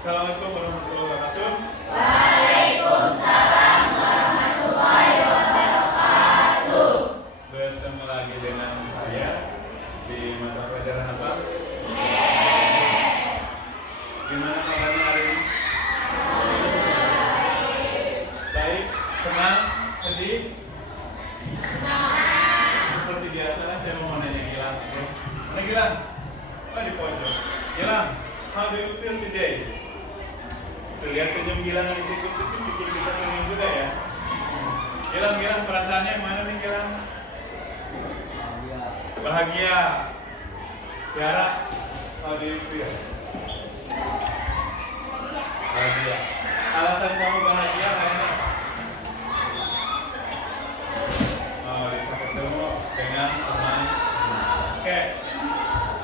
Assalamualaikum warahmatullahi wabarakatuh. Waalaikumsalam warahmatullahi wabarakatuh. Bertemu lagi dengan saya di mata pelajaran apa? Gimana kabarnya hari ini? Baik, senang, sedih? Seperti biasa, saya mau nanya Gilang. Mana Gilang? Oh, di pojok. Gilang, how do you feel today? Tuh, lihat senyum Gilang yang tipis-tipis bikin kita senyum juga ya. Gilang, perasaannya mana nih Gilang? Bahagia. Tiara, how do you feel? Bahagia. Alasan kamu bahagia karena bisa ketemu dengan teman. Oke.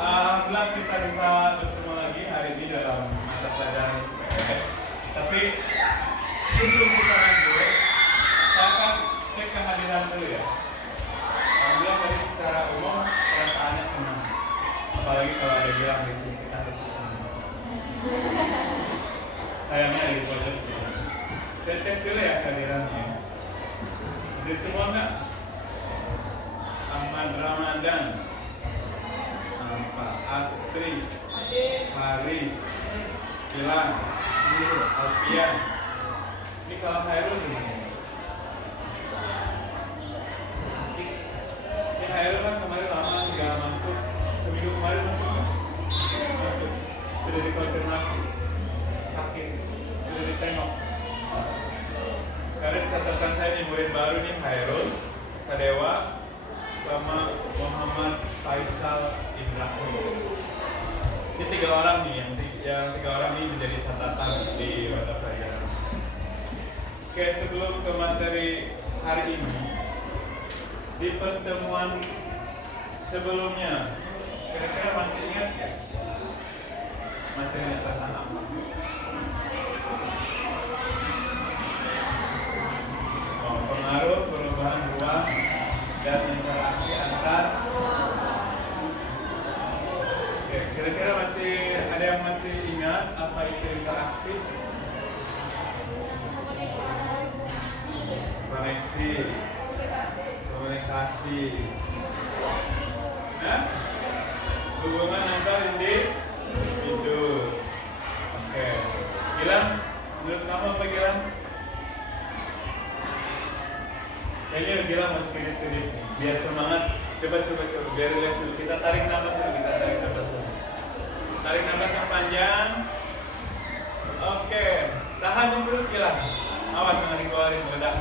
Alhamdulillah kita bisa bertemu lagi hari ini dalam mata pelajaran IPS. Tapi sebelum kita lanjut, saya akan cek kehadiran dulu ya. Alhamdulillah tadi secara umum perasaannya senang. Apalagi kalau ada Gilang di sini kita tetap senang. Sayangnya ada di pojok. Saya cek dulu ya kehadirannya. Hadir semua nggak? Ahmad Ramadan, Pak Astri, Haris, Gilang, Alfian. Ini kalau Hairul gimana? Ini Hairul kan kemarin lama nggak masuk. Seminggu kemarin masuk nggak? Masuk. Sudah dikonfirmasi. Sakit. Sudah ditengok. Karena catatan saya nih murid baru nih Hairul, Sadewa, sama Muhammad Faisal Ibrahim. Ini 3 orang nih yang 3 orang ini menjadi catatan di mata pelajaran. Oke, sebelum ke materi hari ini, di pertemuan sebelumnya, kira-kira masih ingat ya materinya tentang apa? Pengaruh perubahan ruang dan interaksi antar. Oke, kira-kira masih ada yang masih ingat apa itu interaksi? Koneksi, komunikasi, hubungan antar individu. Oke, Gilang, menurut kamu apa Gilang? Kayaknya Gilang masih kedip-kedip. Biar semangat, coba biar relax dulu. Kita tarik nafas dulu, tarik nafas yang panjang. Oke, tahan di perut Gilang. Awas jangan dikeluarin, meledak.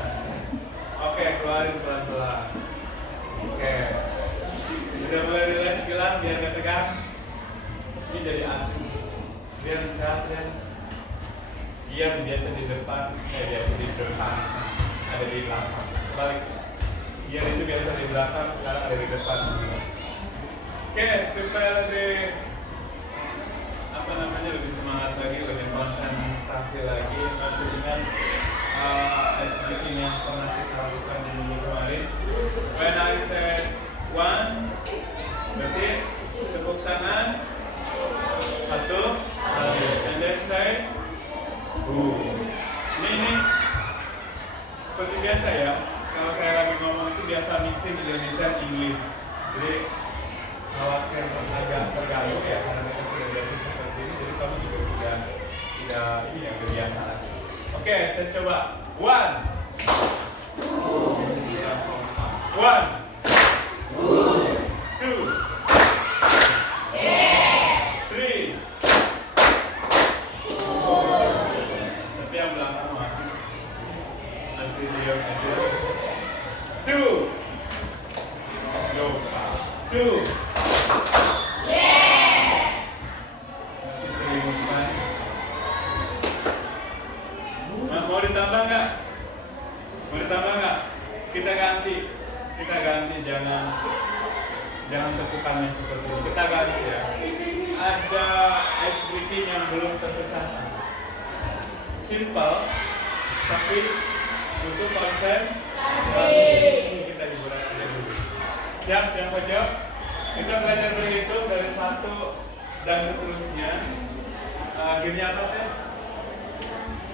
Oke, keluarin pelan-pelan. Oke, sudah mulai relax Gilang, biar gak tegang. Ini jadi aktif. Biar sehat ya. Biar biasa di depan, ada di belakang. Balik. Dia itu biasa di belakang, sekarang ada di depan. Oke, supaya lebih lebih semangat lagi, lebih konsentrasi lagi. Masih ingat SBK yang pernah kita lakukan di minggu kemarin. When I said 1, berarti tepuk tangan 1, and then say 2. Ini seperti biasa ya. Kalau saya lagi ngomong itu biasa mixing Indonesia English. Jadi khawatir agak terganggu ya karena mereka sudah biasa seperti ini. Jadi kamu juga sudah terbiasa lagi. Oke, saya coba. 1, 2, 3. Tapi yang belakang masih diam aja. 2. Lupa. 2. Masih selimutan. Mau ditambah nggak? Kita ganti, jangan tepukannya seperti itu. Kita ganti ya. Ada SBT yang belum terpecahkan. Simple, tapi butuh konsentrasi. Ini kita dibuat aja dulu. Siap yang pojok? Kita belajar berhitung dari 1 dan seterusnya. Akhirnya apa sih?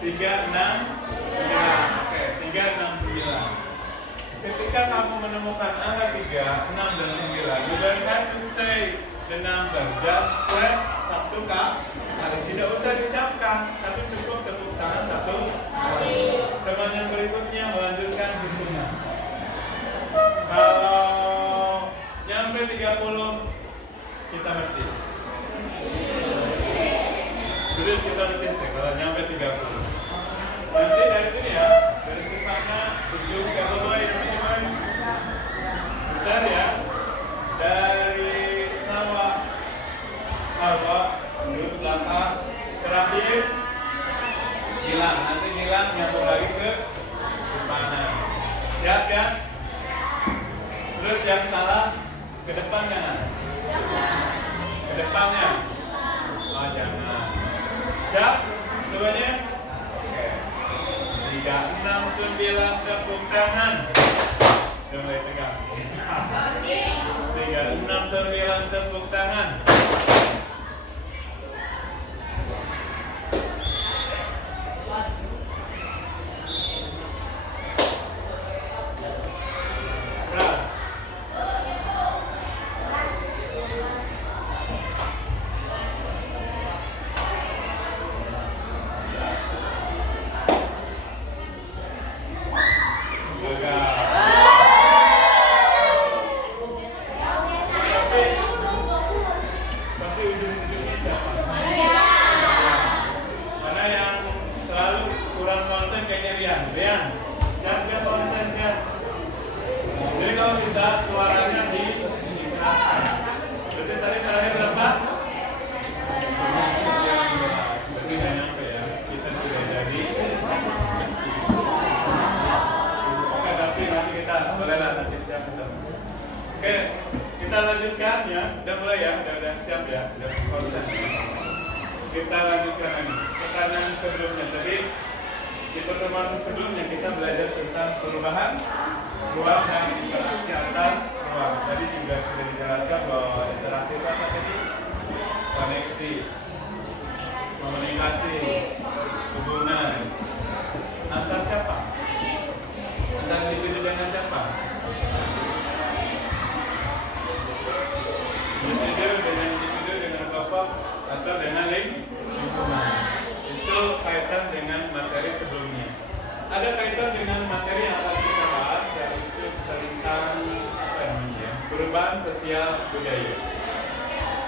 369. Oke, 369. Ketika kamu menemukan angka 3, 6 dan 9, you don't have to say the number, just clap satu kali. Tidak usah disiapkan, tapi cukup tepuk tangan satu kali. Teman yang berikutnya melanjutkan hitungan. Kalau nyampe 30, kita betis. Terus kita betis deh kalau nyampe 30. Nanti dari sini ya, dari sini mana ujung siapa boy teman-teman? Bentar ya. Dari sawah, duduk belakang, terakhir hilang. Nanti hilang nyambung lagi ke simpanan. Siap ya? Terus yang salah ke depan kanan. Ke depannya. Oh jangan. Siap? Semuanya? Oke. 369 tepuk tangan. Udah mulai tegang. 369 tepuk tangan. Keras. Pasti ujung-ujungnya siapa? Mana yang selalu kurang konsen kayaknya Rian? Rian, siap gak konsen kan? Jadi kalau bisa suaranya dikeraskan. Berarti tadi terakhir berapa? Berarti gak nyampe ya. Kita tidak jadi. Oke, tapi nanti kita bolehlah nanti siap kita. Oke, kita lanjutkan ya. Udah mulai ya, udah siap ya, udah konsen. Kita lanjutkan lagi. Pertanyaan sebelumnya tadi di pertemuan sebelumnya kita belajar tentang perubahan ruang dan interaksi antar ruang. Tadi juga sudah dijelaskan bahwa interaksi itu apa tadi? Koneksi, komunikasi, hubungan antar siapa? Antar individu dengan siapa? Individu dengan kelompok atau dengan lingkungan. Itu kaitan dengan materi sebelumnya. Ada kaitan dengan materi yang akan kita bahas, yaitu tentang apa namanya? Perubahan sosial budaya.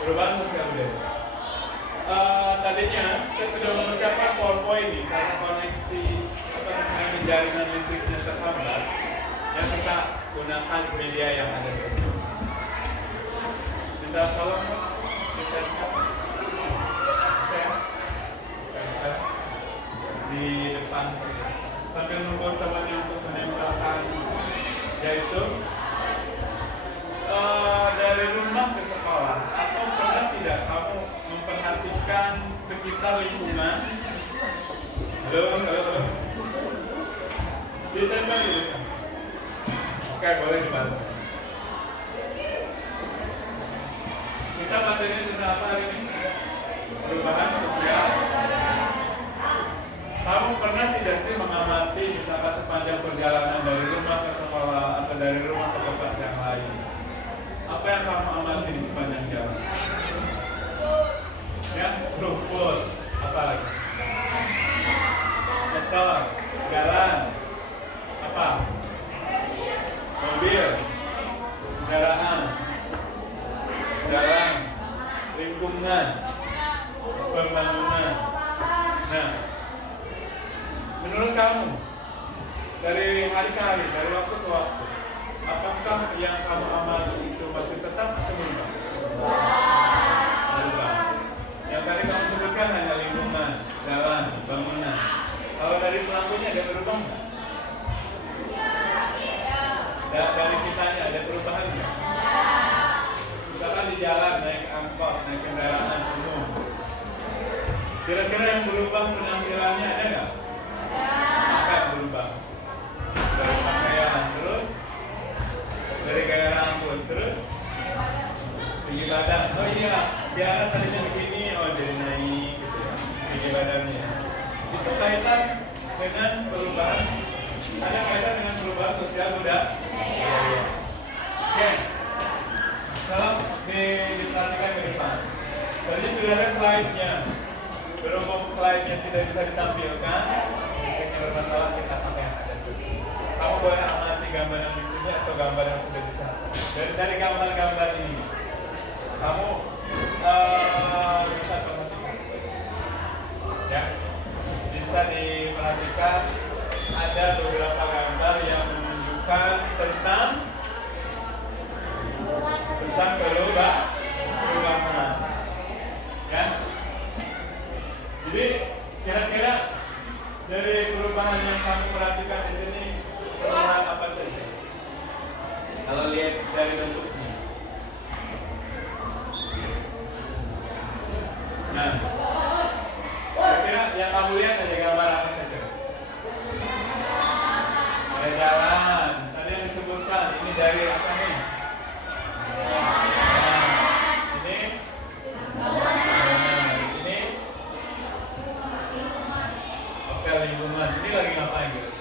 Perubahan sosial budaya. Tadinya saya sudah mempersiapkan PowerPoint ini karena koneksi apa namanya jaringan listriknya terhambat. Yang kita gunakan media yang ada saja. Minta tolong kita saya di depan saja. Sambil nunggu temannya untuk menempelkan, yaitu dari rumah ke sekolah. Atau pernah tidak kamu memperhatikan sekitar lingkungan? Halo. Ditempel di sana. Oke, boleh dibantu. Kita materinya tentang apa hari ini? Perubahan sosial. Kamu pernah tidak sih mengamati misalkan sepanjang perjalanan dari rumah ke sekolah atau dari rumah ke tempat yang lain? Apa yang kamu amati di sepanjang jalan? Ya, rumput. Apa lagi? Motor, jalan. Apa? Mobil, kendaraan, jalan, lingkungan, pembangunan. Nah, menurut kamu dari hari ke hari, dari waktu ke waktu, apakah yang kamu amati itu masih tetap atau berubah? Berubah. Yang tadi kamu sebutkan hanya lingkungan, jalan, bangunan. Kalau dari pelakunya ada berubah nggak? Dari kitanya ada perubahan nggak? Misalkan di jalan naik angkot, naik kendaraan umum. Kira-kira yang berubah penampilannya ada nggak? Apa yang berubah? Dari pakaian terus, dari gaya rambut terus, tinggi badan. Oh iya, dia tadinya di sini, oh jadi naik gitu ya, tinggi badannya. Itu kaitan dengan perubahan, ada kaitan dengan perubahan sosial budaya. Oke, kalau diperhatikan ke depan, tadi sudah ada slide-nya. Berhubung slide-nya tidak bisa ditampilkan, listriknya bermasalah, kita pakai yang ada. Kamu boleh amati gambar yang di sini atau gambar yang sudah di sana. Dari gambar-gambar ini, kamu bisa perhatikan, ya, bisa diperhatikan ada beberapa gambar yang menunjukkan tentang perubahan, ya. Jadi kira-kira dari perubahan yang kamu perhatikan di sini, perubahan apa saja? Kalau lihat dari bentuknya. Nah, kira-kira yang kamu lihat ada gambar apa saja? Ada jalan. Tadi yang disebutkan ini dari apa nih? Lingkungan. Ini lagi ngapain gitu?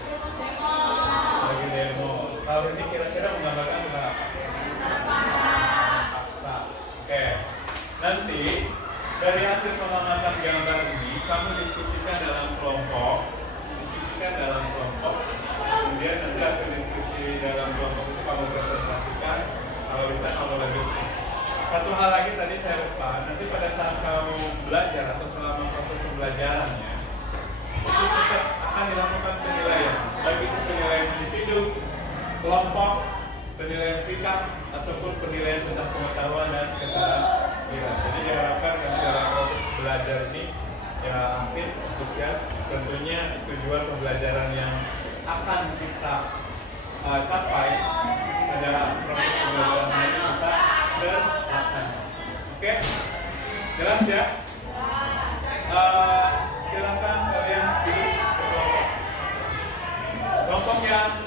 Lagi demo. Kalau ini kira-kira menggambarkan tentang apa? Paksa. Oke. Nanti dari hasil pengamatan gambar ini, kamu diskusikan dalam kelompok. Kemudian nanti hasil diskusi dalam kelompok itu kamu presentasikan. Kalau bisa kamu lanjutkan. Satu hal lagi tadi saya lupa. Nanti pada saat kamu belajar atau selama proses pembelajarannya, itu tetap akan dilakukan penilaian, baik itu penilaian individu, kelompok, penilaian sikap, ataupun penilaian tentang pengetahuan dan keterampilan. Jadi diharapkan karena dalam proses belajar ini ya aktif, antusias. Tentunya tujuan pembelajaran yang akan kita capai adalah proses pembelajaran ini bisa terlaksana. Oke, jelas ya? Silakan kalian duduk ke kelompok. Kelompok yang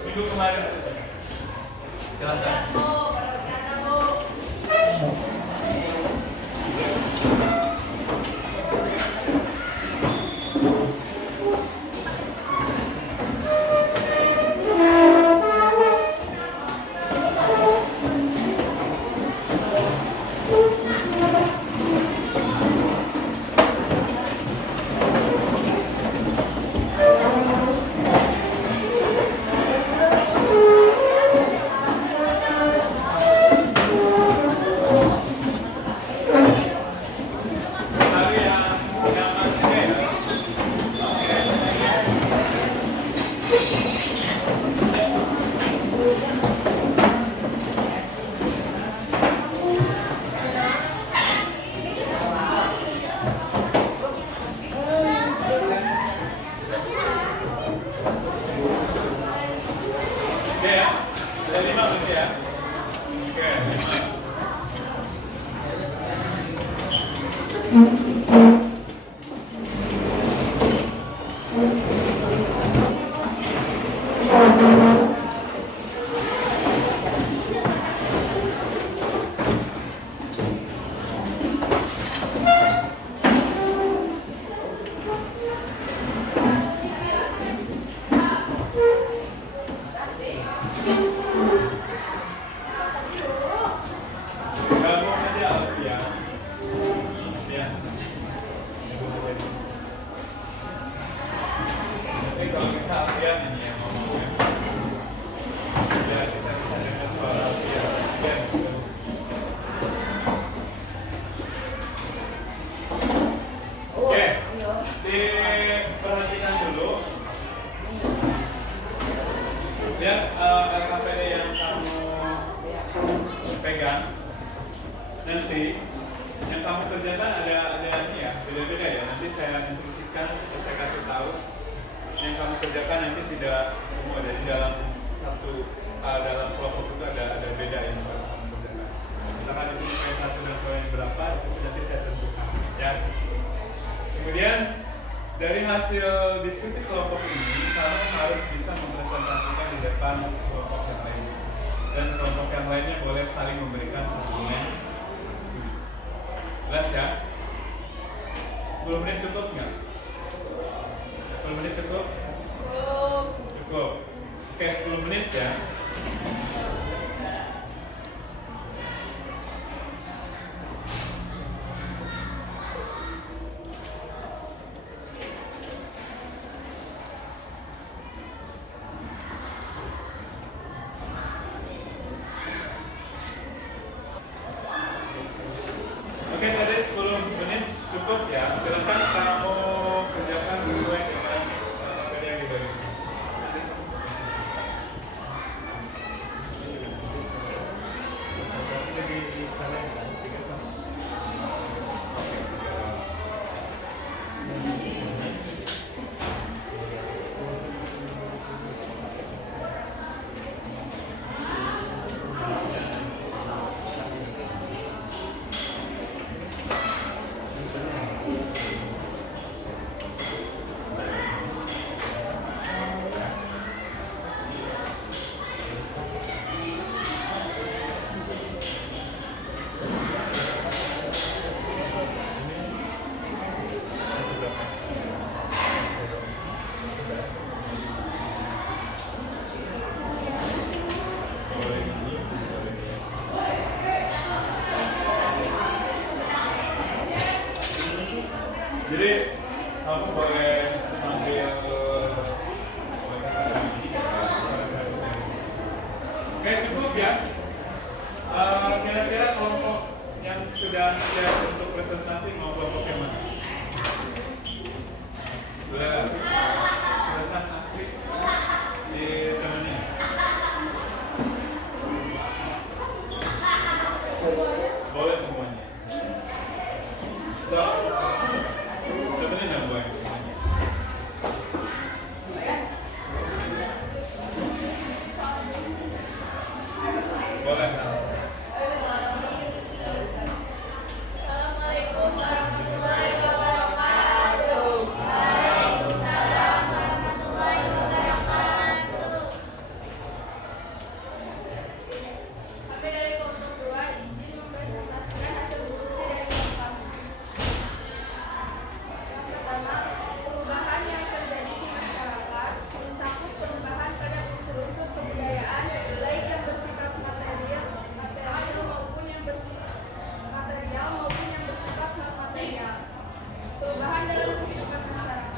minggu kemarin. Silakan. Diperhatikan dulu. Lihat LKPD yang kamu pegang. Nanti yang kamu kerjakan ada ini ya, beda-beda ya. Nanti saya instruksikan, saya kasih tahu. Yang kamu kerjakan nanti tidak semua dari dalam satu dalam kelompok itu ada beda yang harus kamu kerjakan. Misalkan di sini P1 dan poin berapa, di situ nanti saya tentukan. Ya. Kemudian dari hasil diskusi kelompok ini, kamu harus bisa mempresentasikan di depan kelompok yang lain. Dan kelompok yang lainnya boleh saling memberikan argumentasi. Jelas ya? 10 menit cukup nggak? 10 menit cukup. kamu boleh manggil Oke, cukup ya. Kira-kira kelompok yang sudah siap untuk presentasi mau kelompok yang mana? Sudah silakan Astrid ditemenin. Boleh semuanya. So, temenin yang boleh semuanya. Boleh. Assalamualaikum warahmatullahi wabarakatuh. Waalaikumsalam warahmatullahi wabarakatuh. Kami dari kelompok 2 izin mempresentasikan hasil diskusi dari kelompok kami. Yang pertama, perubahan yang terjadi di masyarakat mencakup perubahan pada unsur-unsur kebudayaan baik yang bersifat material maupun yang bersifat non material. Perubahan dalam kehidupan masyarakat.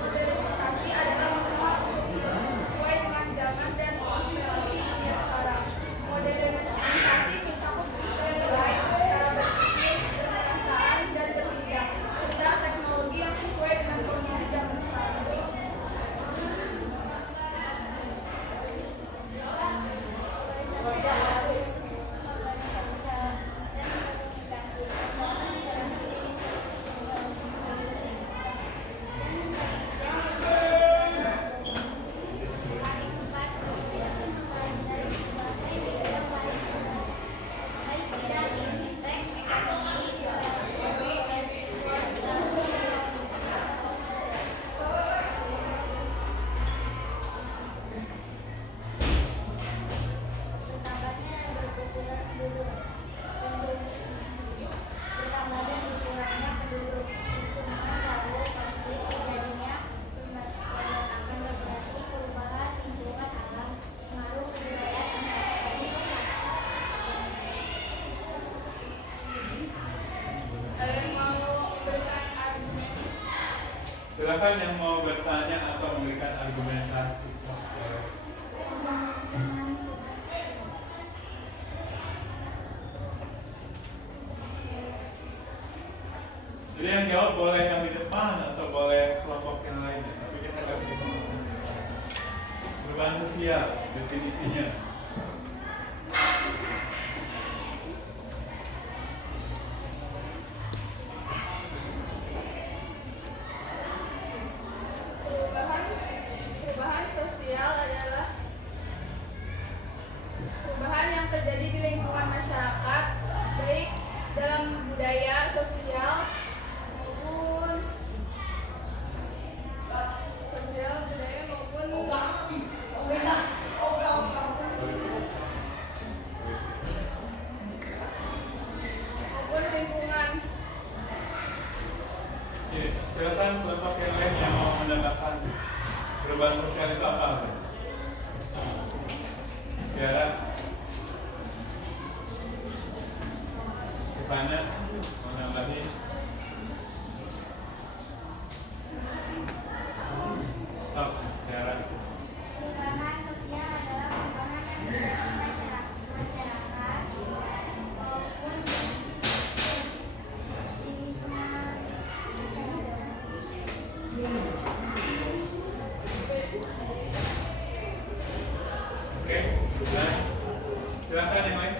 Modernisasi adalah usaha untuk sesuai dengan zaman dan konstelasi dunia sekarang. Modernisasi mencakup mulai cara berpikir, berperasaan, dan bertindak, serta teknologi yang sesuai dengan kondisi zaman sekarang. Bertambah dan berkurangnya penduduk, pertumbuhan lalu konflik terjadinya pemberontakan migrasi, perubahan lingkungan alam, pengaruh kebudayaan dan Silakan yang mau bertanya atau memberikan argumentasi. Jadi yang jawab boleh yang di depan atau boleh kelompok yang lain. Tapi kita kasih perubahan sosial definisinya. Perubahan sosial adalah perubahan yang terjadi di lingkungan masyarakat, baik dalam budaya, sosial, maupun lingkungan. Silakan kelompok yang lain yang mau menambahkan perubahan sosial itu apa? Tiara, Stefana, mau nambahin? Stop, Tiara. Perubahan sosial adalah perubahan yang terjadi di masyarakat maupun di lingkungan Oke, next. Silakan yang lain.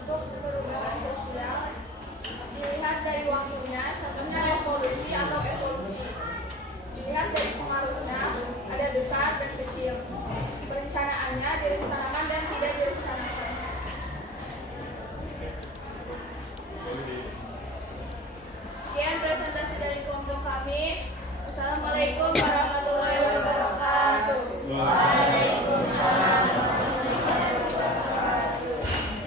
Untuk perubahan sosial dilihat dari waktunya, contohnya revolusi atau evolusi. Dilihat dari pengaruhnya, ada besar dan kecil. Perencanaannya direncanakan dan tidak direncanakan. Sekian presentasi dari kelompok kami. Assalamualaikum warahmatullahi wabarakatuh. Waalaikumsalam.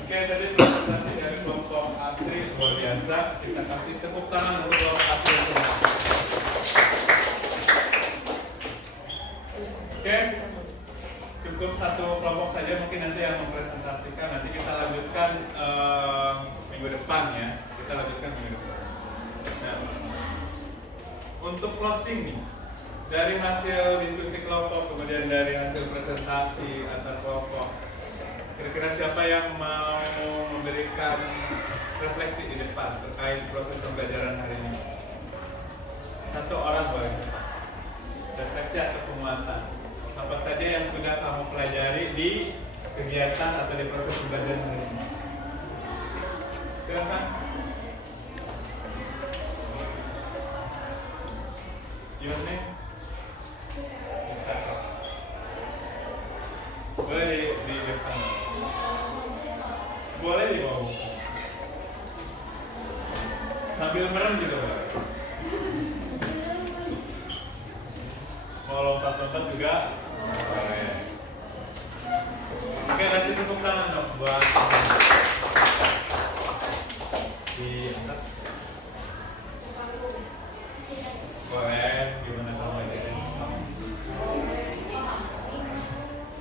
Oke, tadi presentasi dari kelompok asli luar biasa. Kita kasih tepuk tangan untuk kelompok asli semua. Oke, cukup satu kelompok saja mungkin nanti yang mempresentasi. pastikan nanti kita lanjutkan minggu depan ya. Kita lanjutkan minggu depan. Nah, untuk closing nih, dari hasil diskusi kelompok, kemudian dari hasil presentasi antar kelompok, kira-kira siapa yang mau memberikan refleksi di depan terkait proses pembelajaran hari ini? Satu orang boleh. Refleksi atau penguatan. Apa saja yang sudah kamu pelajari di kegiatan atau di proses pembelajaran hari ini? Silakan. Your name? Boleh di depan. Boleh di bawah. Sambil merem gitu, Pak. Mau lompat-lompat juga boleh. Oke, kasih tepuk tangan dong buat di atas. Boleh, gimana kamu ajarin?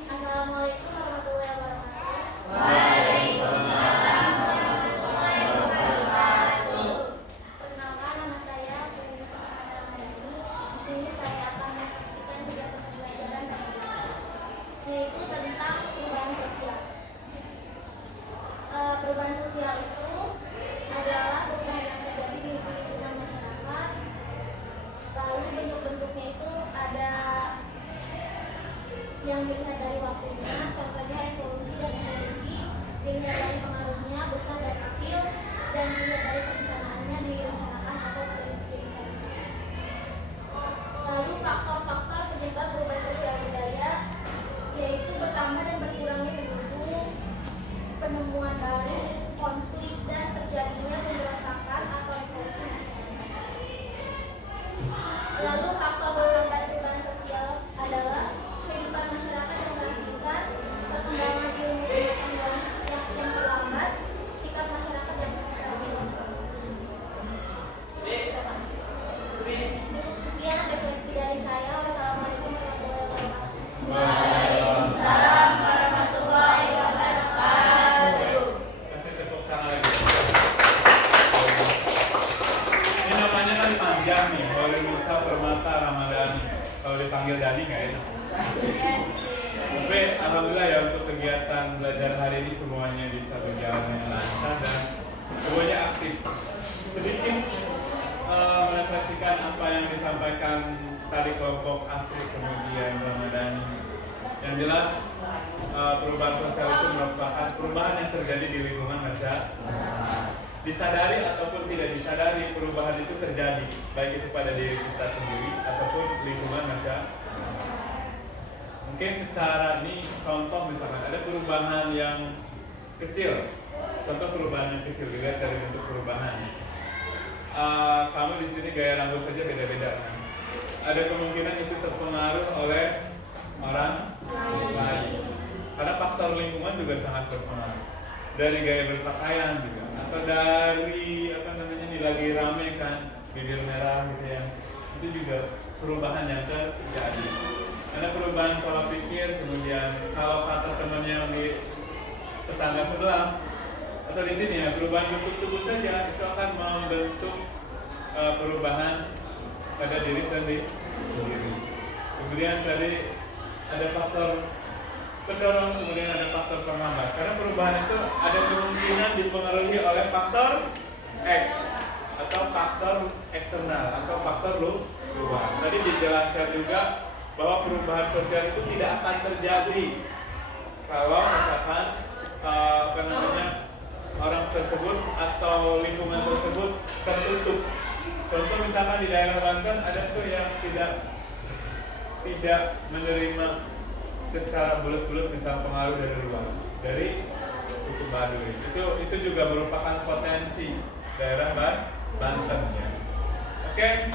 Assalamualaikum warahmatullahi wabarakatuh. Waalaikumsalam warahmatullahi wabarakatuh. Perkenalkan, nama saya Putri Samarani. Di sini saya akan menyaksikan kegiatan pembelajaran yaitu tentang perubahan sosial. Perubahan sosial itu adalah perubahan yang terjadi di lingkungan masyarakat. Lalu bentuk-bentuknya itu ada yang dilihat dari waktunya, contohnya evolusi dan evolusi, dilihat dari pengaruhnya besar dan kecil, dan dilihat dari perencanaannya direncanakan atau tidak direncanakan. Lalu faktor-faktor penyebab perubahan sosial budaya yaitu bertambah dan berkurangnya penduduk, penemuan baru, konflik, dan terjadinya pemberontakan atau evolusi nasional. Lalu faktor melambat perubahan sosial adalah kehidupan masyarakat yang terasingkan, perkembangan ilmu pengetahuan yang terlambat, sikap masyarakat yang terganggu. Cukup sekian refleksi dari saya. Wassalamualaikum warahmatullahi wabarakatuh. Waalaikumsalam warahmatullahi wabarakatuh. Kasih tepuk tangan lagi. Ini namanya kan panjang nih, Holymusa Permata Ramadhani. Kalau dipanggil Dani nggak enak. Tapi alhamdulillah ya untuk kegiatan belajar hari ini semuanya bisa berjalan dengan lancar dan semuanya aktif. Sedikit merefleksikan apa yang disampaikan tadi kelompok Asri kemudian Ramadhani. Yang jelas perubahan sosial itu merupakan perubahan yang terjadi di lingkungan masyarakat. Disadari ataupun tidak disadari perubahan itu terjadi, baik itu pada diri kita sendiri ataupun lingkungan masyarakat. Mungkin secara ini contoh misalkan ada perubahan yang kecil, contoh perubahan yang kecil dilihat dari bentuk perubahannya. Kamu di sini gaya rambut saja beda-beda kan? Ada kemungkinan itu terpengaruh oleh orang lain. Karena faktor lingkungan juga sangat berpengaruh. Dari gaya berpakaian juga, atau dari apa namanya nih lagi rame kan bibir merah gitu ya, itu juga perubahan yang terjadi. Ada perubahan pola pikir, kemudian kalau kata temannya yang di tetangga sebelah atau di sini ya, perubahan bentuk tubuh saja itu akan membentuk perubahan pada diri sendiri. Kemudian tadi ada faktor pendorong, kemudian ada faktor penghambat. Karena perubahan itu ada kemungkinan dipengaruhi oleh faktor X atau faktor eksternal atau faktor luar. Tadi dijelaskan juga bahwa perubahan sosial itu tidak akan terjadi kalau misalkan orang tersebut atau lingkungan tersebut tertutup. Contoh misalkan di daerah Banten ada tuh yang tidak menerima secara bulat-bulat misal pengaruh dari luar, dari suku Baduy. Itu juga merupakan potensi daerah Banten ya. Oke,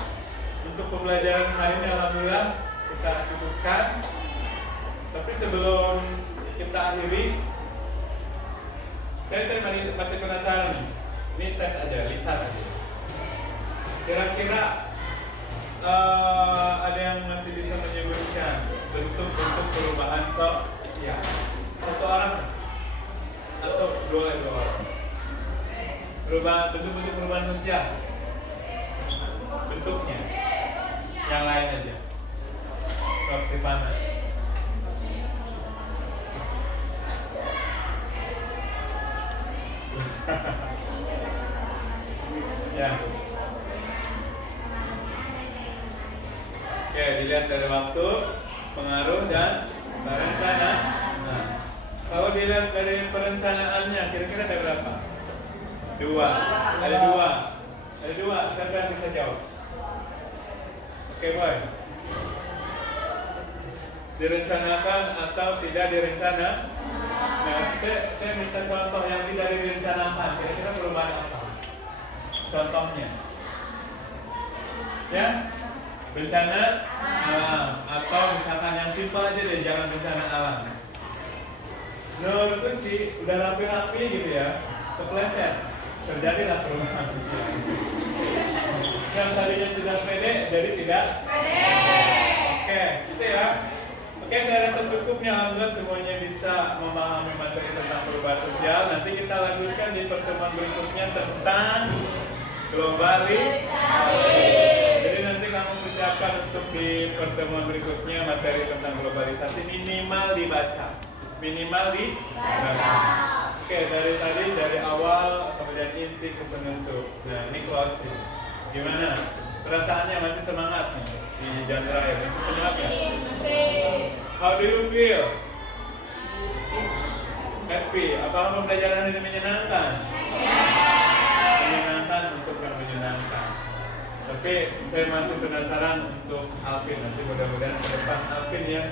untuk pembelajaran hari ini alhamdulillah kita cukupkan. Tapi sebelum kita akhiri, saya masih penasaran nih. Ini tes aja, lisan aja. Kira-kira ada yang masih bisa menyebutkan bentuk-bentuk perubahan sosial? Satu orang. oleh dua orang. Bentuk-bentuk perubahan sosial. Bentuknya. Yang lain aja. Proxy panas. Ya. Oke, dilihat dari waktu, pengaruh dan perencana. Nah, kalau dilihat dari perencanaannya, kira-kira ada berapa? Dua. Ada dua. Ada dua. Siapa yang bisa jawab? Oke, boy. Direncanakan atau tidak direncana? Nah, saya minta contoh yang tidak direncanakan. Kira-kira perubahan apa? Contohnya, ya, bencana alam atau misalkan yang simpel aja deh, jangan bencana alam. Nur Suci udah rapi-rapi gitu ya, kepleset, terjadilah perubahan sosial. Yang tadinya sudah pede jadi tidak pede. Oke, gitu ya. Oke, saya rasa cukupnya. Alhamdulillah semuanya bisa memahami materi tentang perubahan sosial. Nanti kita lanjutkan di pertemuan berikutnya tentang globalisasi. Jadi nanti kamu persiapkan untuk di pertemuan berikutnya materi tentang globalisasi minimal dibaca. Minimal dibaca. Oke, dari awal kemudian inti ke penutup. Nah, ini closing. Gimana? Perasaannya masih semangat nih di jalan raya? Masih semangat ya? How do you feel? Happy? Apakah pembelajaran ini menyenangkan? Menyenangkan untuk yang menyenangkan. Tapi saya masih penasaran untuk Alvin. Nanti mudah-mudahan ke depan Alvin ya.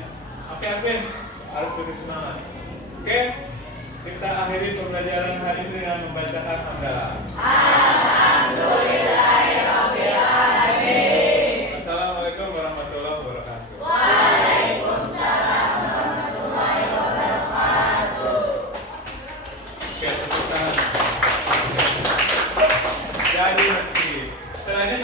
Oke, Alvin harus lebih semangat. Oke, kita akhiri pembelajaran hari ini dengan membacakan hamdalah. Alhamdulillah.